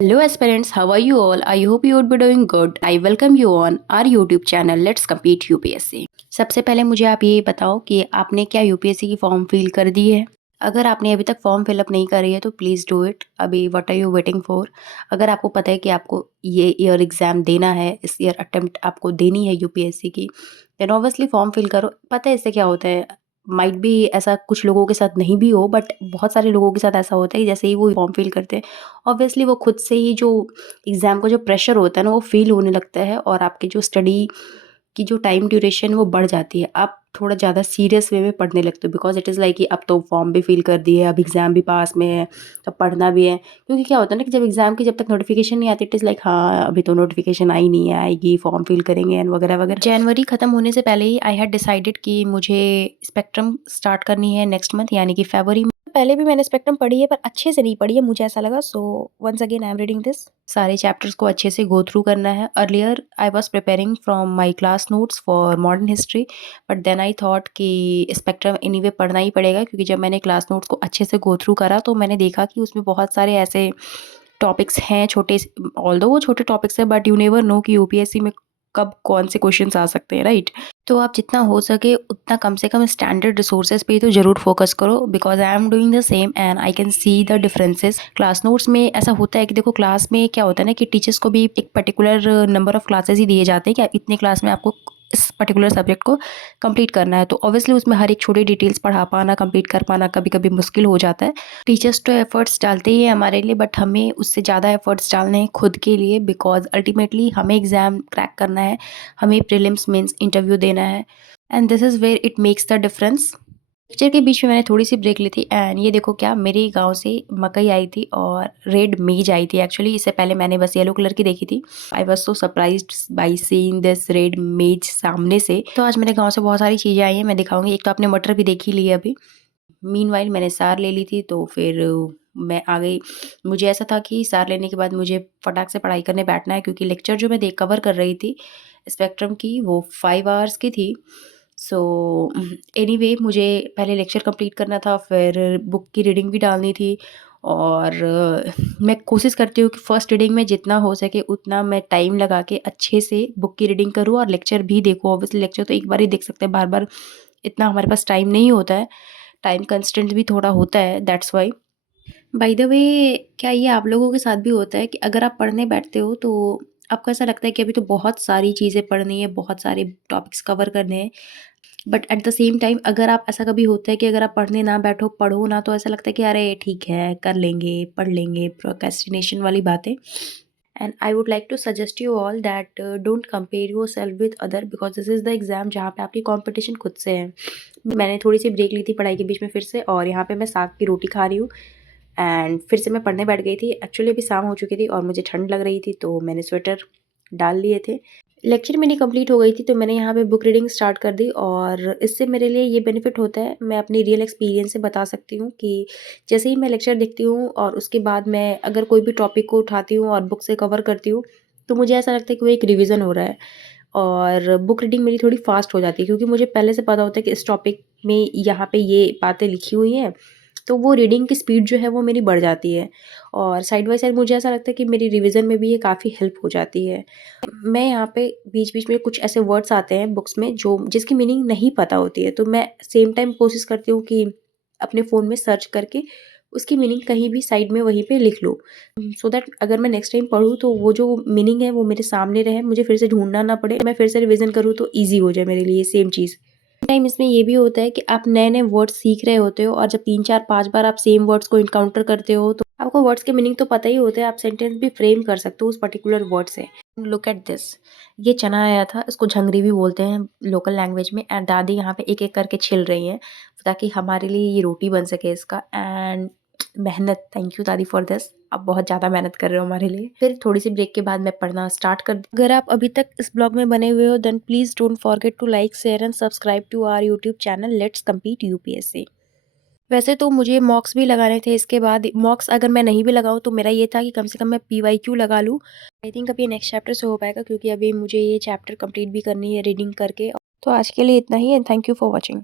Hello aspirants, how are you all? I hope you would be doing good. I welcome you on our YouTube channel Let's Compete UPSC। सबसे पहले मुझे आप ये बताओ कि आपने क्या यूपीएससी की फॉर्म फिल कर दी है? अगर आपने अभी तक फॉर्म फिलअप नहीं करी है तो प्लीज़ डू इट। अभी what are you waiting for? अगर आपको पता है कि आपको ये ईयर एग्ज़ाम देना है, इस ईयर अटेम्प्ट आपको देनी है यूपीएससी की, देन ऑब्वियसली फॉर्म फिल करो। पता है इससे क्या होता है, माइट बी ऐसा कुछ लोगों के साथ नहीं भी हो, बट बहुत सारे लोगों के साथ ऐसा होता है कि जैसे ही वो फॉर्म फिल करते हैं, ऑब्वियसली वो खुद से ही जो एग्ज़ाम का जो प्रेशर होता है ना, वो फ़ील होने लगता है और आपकी जो स्टडी की जो टाइम ड्यूरेशन वो बढ़ जाती है। आप थोड़ा ज़्यादा सीरियस वे में पढ़ने लगते हो, बिकॉज़ इट इज़ लाइक कि अब तो फॉर्म भी फिल कर दिए, अब एग्ज़ाम भी पास में है, तो पढ़ना भी है। क्योंकि क्या होता है ना कि जब एग्ज़ाम की जब तक नोटिफ़िकेशन नहीं आती, इट इज़ लाइक हाँ, अभी तो नोटिफ़िकेशन आई नहीं है, आएगी, फॉर्म फिल करेंगे एंड वगैरह-वगैरह। जनवरी खत्म होने से पहले ही आई हैड डिसाइडेड कि मुझे स्पेक्ट्रम स्टार्ट करनी है नेक्स्ट मंथ, यानी कि फरवरी में। पहले भी मैंने स्पेक्ट्रम पढ़ी है पर अच्छे से नहीं पढ़ी है, मुझे ऐसा लगा, so once again I am reading this. सारे चैप्टर्स को अच्छे से गो थ्रू करना है। Earlier I was preparing from my class notes for modern history, but then I thought कि स्पेक्ट्रम एनीवे पढ़ना ही पड़ेगा, क्योंकि जब मैंने क्लास नोट्स को अच्छे से गो थ्रू करा तो मैंने देखा कि उसमें बहुत सारे ऐसे टॉपिक्स हैं छोटे, ऑल्दो वो छोटे टॉपिक्स हैं, बट यू नेवर नो कि यूपीएससी में कब कौन से क्वेश्चंस आ सकते हैं, राइट? तो आप जितना हो सके उतना कम से कम स्टैंडर्ड रिसोर्सेज पे तो ज़रूर फोकस करो, because I am doing the same and I can see the differences. Class notes में ऐसा होता है कि देखो, क्लास में क्या होता है ना कि टीचर्स को भी एक पर्टिकुलर नंबर ऑफ क्लासेस ही दिए जाते हैं कि इतने क्लास में आपको इस पर्टिकुलर सब्जेक्ट को कंप्लीट करना है, तो ऑब्वियसली उसमें हर एक छोटी डिटेल्स पढ़ा पाना, कंप्लीट कर पाना कभी कभी मुश्किल हो जाता है। टीचर्स तो एफर्ट्स डालते ही हैं हमारे लिए, बट हमें उससे ज़्यादा एफर्ट्स डालने हैं खुद के लिए, बिकॉज अल्टीमेटली हमें एग्ज़ाम क्रैक करना है, हमें प्रीलिम्स मेंस इंटरव्यू देना है, and this is where it makes the difference. Lecture के बीच में मैंने थोड़ी सी ब्रेक ली थी एंड ये देखो क्या, मेरे गांव से मकई आई थी और रेड मेज आई थी। एक्चुअली इससे पहले मैंने बस येलो कलर की देखी थी। I was so surprised by seeing this red मेज सामने से। तो आज मेरे गांव से बहुत सारी चीज़ें आई हैं, मैं दिखाऊंगी। एक तो आपने मटर भी देखी ली है अभी। मीनवाइल मैंने सार ले ली थी, तो फिर मैं आ गई। मुझे ऐसा था कि सार लेने के बाद मुझे फटाक से पढ़ाई करने बैठना है, क्योंकि लेक्चर जो मैं देख कवर कर रही थी स्पेक्ट्रम की, वो 5 आवर्स की थी। सो एनीवे मुझे पहले लेक्चर कंप्लीट करना था, फिर बुक की रीडिंग भी डालनी थी। और मैं कोशिश करती हूँ कि फर्स्ट रीडिंग में जितना हो सके उतना मैं टाइम लगा के अच्छे से बुक की रीडिंग करूँ और लेक्चर भी देखूँ। ऑब्वियसली लेक्चर तो एक बार ही देख सकते हैं, बार बार इतना हमारे पास टाइम नहीं होता है, टाइम कंस्ट्रेंट भी थोड़ा होता है, that's why. By the way, क्या ये आप लोगों के साथ भी होता है कि अगर आप पढ़ने बैठते हो तो आपको ऐसा लगता है कि अभी तो बहुत सारी चीज़ें पढ़नी है, बहुत सारे टॉपिक्स कवर करने हैं, but at the same time अगर आप, ऐसा कभी होता है कि अगर आप पढ़ने ना बैठो, पढ़ो ना, तो ऐसा लगता है कि अरे ठीक है, कर लेंगे, पढ़ लेंगे, प्रोक्रेस्टिनेशन वाली बातें। And I would like to suggest you all that don't compare yourself with other, because this is the exam जहाँ पे आपकी कॉम्पिटिशन खुद से है। मैंने थोड़ी सी ब्रेक ली थी पढ़ाई के बीच में फिर से, और यहाँ पे मैं साग की रोटी खा रही हूँ एंड फिर से मैं पढ़ने बैठ गई थी। एक्चुअली अभी शाम हो चुकी थी और मुझे ठंड लग रही थी, तो मैंने स्वेटर डाल लिए थे। लेक्चर मेरी कंप्लीट हो गई थी, तो मैंने यहाँ पे बुक रीडिंग स्टार्ट कर दी, और इससे मेरे लिए ये बेनिफिट होता है, मैं अपनी रियल एक्सपीरियंस से बता सकती हूँ कि जैसे ही मैं लेक्चर देखती हूँ और उसके बाद मैं अगर कोई भी टॉपिक को उठाती हूँ और बुक से कवर करती हूँ, तो मुझे ऐसा लगता है कि वो एक रिविज़न हो रहा है। और बुक रीडिंग मेरी थोड़ी फास्ट हो जाती है, क्योंकि मुझे पहले से पता होता है कि इस टॉपिक में यहाँ पे ये बातें लिखी हुई हैं, तो वो रीडिंग की स्पीड जो है वो मेरी बढ़ जाती है, और साइड बाय साइड मुझे ऐसा लगता है कि मेरी रिवीजन में भी ये काफ़ी हेल्प हो जाती है। मैं यहाँ पे बीच-बीच में कुछ ऐसे वर्ड्स आते हैं बुक्स में जो जिसकी मीनिंग नहीं पता होती है, तो मैं सेम टाइम कोशिश करती हूँ कि अपने फ़ोन में सर्च करके उसकी मीनिंग कहीं भी साइड में वहीं पे लिख लूँ, सो दैट अगर मैं नेक्स्ट टाइम पढ़ूँ तो वो जो मीनिंग है वो मेरे सामने रहे, मुझे फिर से ढूँढना ना पड़े, मैं फिर से रिवीजन करूँ तो ईज़ी हो जाए मेरे लिए सेम चीज़। टाइम इसमें ये भी होता है कि आप नए-नए वर्ड्स सीख रहे होते हो, और जब 3, 4, 5 बार आप सेम वर्ड्स को एनकाउंटर करते हो, तो आपको वर्ड्स के मीनिंग तो पता ही होते हैं, आप सेंटेंस भी फ्रेम कर सकते हो उस पर्टिकुलर वर्ड से। लुक एट दिस, ये चना आया था, इसको झंगरी भी बोलते हैं लोकल लैंग्वेज में, एंड दादी यहाँ पे एक-एक करके छिल रही हैं, ताकि हमारे लिए ये रोटी बन सके इसका। एंड मेहनत, थैंक यू दादी फॉर दिस, आप बहुत ज़्यादा मेहनत कर रहे हो हमारे लिए। फिर थोड़ी सी ब्रेक के बाद मैं पढ़ना स्टार्ट कर दी। अगर आप अभी तक इस ब्लॉग में बने हुए हो, then please don't forget to like, share and subscribe to our YouTube channel let's compete UPSC. वैसे तो मुझे मॉक्स भी लगाने थे इसके बाद, मॉक्स अगर मैं नहीं भी लगाऊँ तो मेरा ये था कि कम से कम मैं पीवाईक्यू लगा लूँ। आई थिंक अभी नेक्स्ट चैप्टर से हो पाएगा, क्योंकि अभी मुझे ये चैप्टर कंप्लीट भी करनी है रीडिंग करके। तो आज के लिए इतना ही, and thank you for watching.